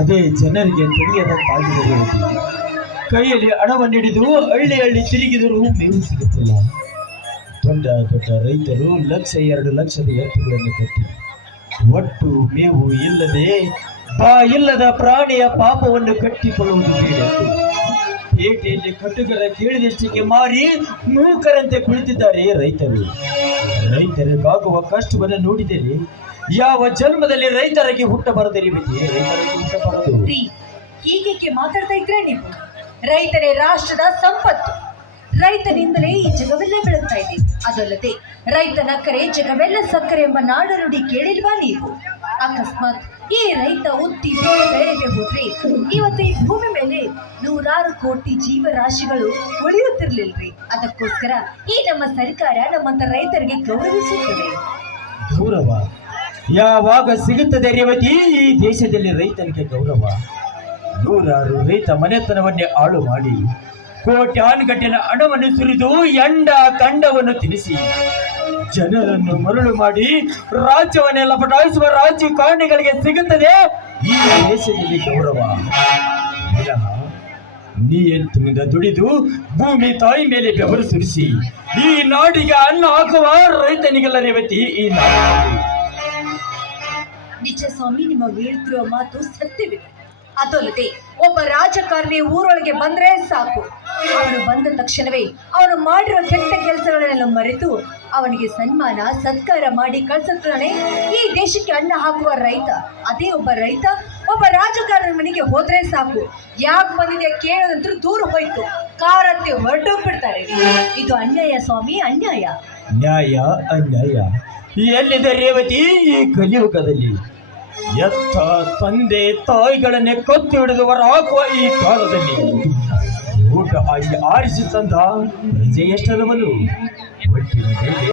ಅದೇ ಜನರಿಗೆ ತಿಳಿಯದಂತಾಗಿದೆ ರೇವತಿ. ಕೈಯಲ್ಲಿ ಹಣವನ್ನು ಹಿಡಿದು ಹಳ್ಳಿ ಹಳ್ಳಿ ತಿರುಗಿದರೂ ಮೇವು ಸಿಗುತ್ತಿಲ್ಲ. ದೊಡ್ಡ ದೊಡ್ಡ ರೈತರು 1,00,000-2,00,000 ಎತ್ತುಗಳನ್ನು ಕಟ್ಟಿ ಒಟ್ಟು ಮೇವು ಇಲ್ಲದೆ ಇಲ್ಲದ ಪ್ರಾಣಿಯ ಪಾಪವನ್ನು ಕಟ್ಟಿಕೊಳ್ಳುವುದು ಬೇಡದ್ದು. ಪೇಟೆಯಲ್ಲಿ ಕಟ್ಟುಗರ ಕೇಳಿದಷ್ಟಕ್ಕೆ ಮಾರಿ ಮೂಕರಂತೆ ಕುಳಿತಿದ್ದಾರೆ ರೈತರು. ರೈತರಿಗಾಗುವ ಕಷ್ಟವನ್ನು ನೋಡಿದರೆ ಯಾವ ಜನ್ಮದಲ್ಲಿ ರೈತರಿಗೆ ಹುಟ್ಟಬಾರದು ರೇವತಿ, ರೈತರಿಗೆ ಹುಟ್ಟಬಾರದು. ಹೀಗೆ ಮಾತಾಡ್ತಾ ಇದ್ರೆ ನೀವು, ರೈತರೇ ರಾಷ್ಟ್ರದ ಸಂಪತ್ತು. ರೈತನಿಂದಲೇ ಈ ಜಗವೆಲ್ಲ ಬೆಳಗ್ತಾ ಇದೆ. ಅದಲ್ಲದೆ ರೈತನ ಕರೆ ಜಗವೆಲ್ಲ ಸಕ್ಕರೆ ಎಂಬ ನಾಡು ನುಡಿ ಕೇಳಿಲ್ವಾ ನೀವು? ಅಕಸ್ಮಾತ್ ಈ ರೈತ ಉತ್ತಿ ಬೆಳೆಗೆ ಹೋದ್ರೆ ಇವತ್ತು ಈ ಭೂಮಿ ಮೇಲೆ 100 ಕೋಟಿ ಜೀವರಾಶಿಗಳು ಉಳಿಯುತ್ತಿರ್ಲಿಲ್ರಿ. ಅದಕ್ಕೋಸ್ಕರ ಈ ನಮ್ಮ ಸರ್ಕಾರ ನಮ್ಮಂತ ರೈತರಿಗೆ ಗೌರವಿಸುತ್ತದೆ. ಗೌರವ ಯಾವಾಗ ಸಿಗುತ್ತದೆ ರೇವತಿ ಈ ದೇಶದಲ್ಲಿ ರೈತನಿಗೆ ಗೌರವ? 100 ರೈತ ಮನೆತನವನ್ನೇ ಹಾಳು ಮಾಡಿ ಕೋಟ್ಯಾನುಗಟ್ಟಲೆ ಹಣವನ್ನು ಸುರಿದು ಎಂಡ ಕಂಡವನ್ನು ತಿನ್ನಿಸಿ ಜನರನ್ನು ಮರಳು ಮಾಡಿ ರಾಜ್ಯವನ್ನೆಲ್ಲ ಪಟಾಯಿಸುವ ರಾಜಕಾರಣಿಗಳಿಗೆ ಸಿಗುತ್ತದೆ ಈ ದೇಶದಲ್ಲಿ ಗೌರವ. ನಿಯಂತ್ರಣದಿಂದ ದುಡಿದು ಭೂಮಿ ತಾಯಿ ಮೇಲೆ ಬೆವರು ಸುರಿಸಿ ಈ ನಾಡಿಗೆ ಅನ್ನ ಹಾಕುವ ರೈತನಿಗೆಲ್ಲ ರೇವತಿ ಈ ನಾಡು. ನಿಜ ಸ್ವಾಮಿ, ನಿಮ್ಮ ಹೇಳ್ತಿರುವ ಮಾತು ಸತ್ಯವಿದೆ. ಅದಲ್ಲದೆ ಒಬ್ಬ ರಾಜಕಾರಣಿ ಊರೊಳಗೆ ಬಂದ್ರೆ ಸಾಕು, ಅವನು ಬಂದ ತಕ್ಷಣವೇ ಅವನು ಮಾಡಿರೋ ಕೆಟ್ಟ ಕೆಲಸಗಳನ್ನೆಲ್ಲ ಮರೆತು ಅವನಿಗೆ ಸನ್ಮಾನ ಸತ್ಕಾರ ಮಾಡಿ ಕಳ್ಸುತ್ತಾನೆ ಈ ದೇಶಕ್ಕೆ ಅನ್ನ ಹಾಕುವ ರೈತ. ಅದೇ ಒಬ್ಬ ರೈತ ಒಬ್ಬ ರಾಜಕಾರಣ ಮನೆಗೆ ಹೋದ್ರೆ ಸಾಕು, ಯಾಕೆ ಬಂದಿದೆ ಕೇಳೋದಂತೂ ದೂರ ಹೋಯ್ತು, ಕಾರತ್ತೆ ಹೊರಟು ಬಿಡ್ತಾರೆ. ಇದು ಅನ್ಯಾಯ ಸ್ವಾಮಿ, ಅನ್ಯಾಯ. ನ್ಯಾಯ ಅನ್ಯಾಯ ಎಲ್ಲಿದೆ ರೇವತಿ ಈ ಕಲಿಯುಗದಲ್ಲಿ? ಎತ್ತ ತಂದೆ ತಾಯಿಗಳನ್ನೇ ಕತ್ತು ಹಿಡಿದು ಹೊರ ಹಾಕುವ ಈ ಕಾಲದಲ್ಲಿ ಊಟ ಆಗಿ ಆರಿಸಿ ತಂದ ಪ್ರಜೆ ಎಷ್ಟರವನು ಒಟ್ಟಿನ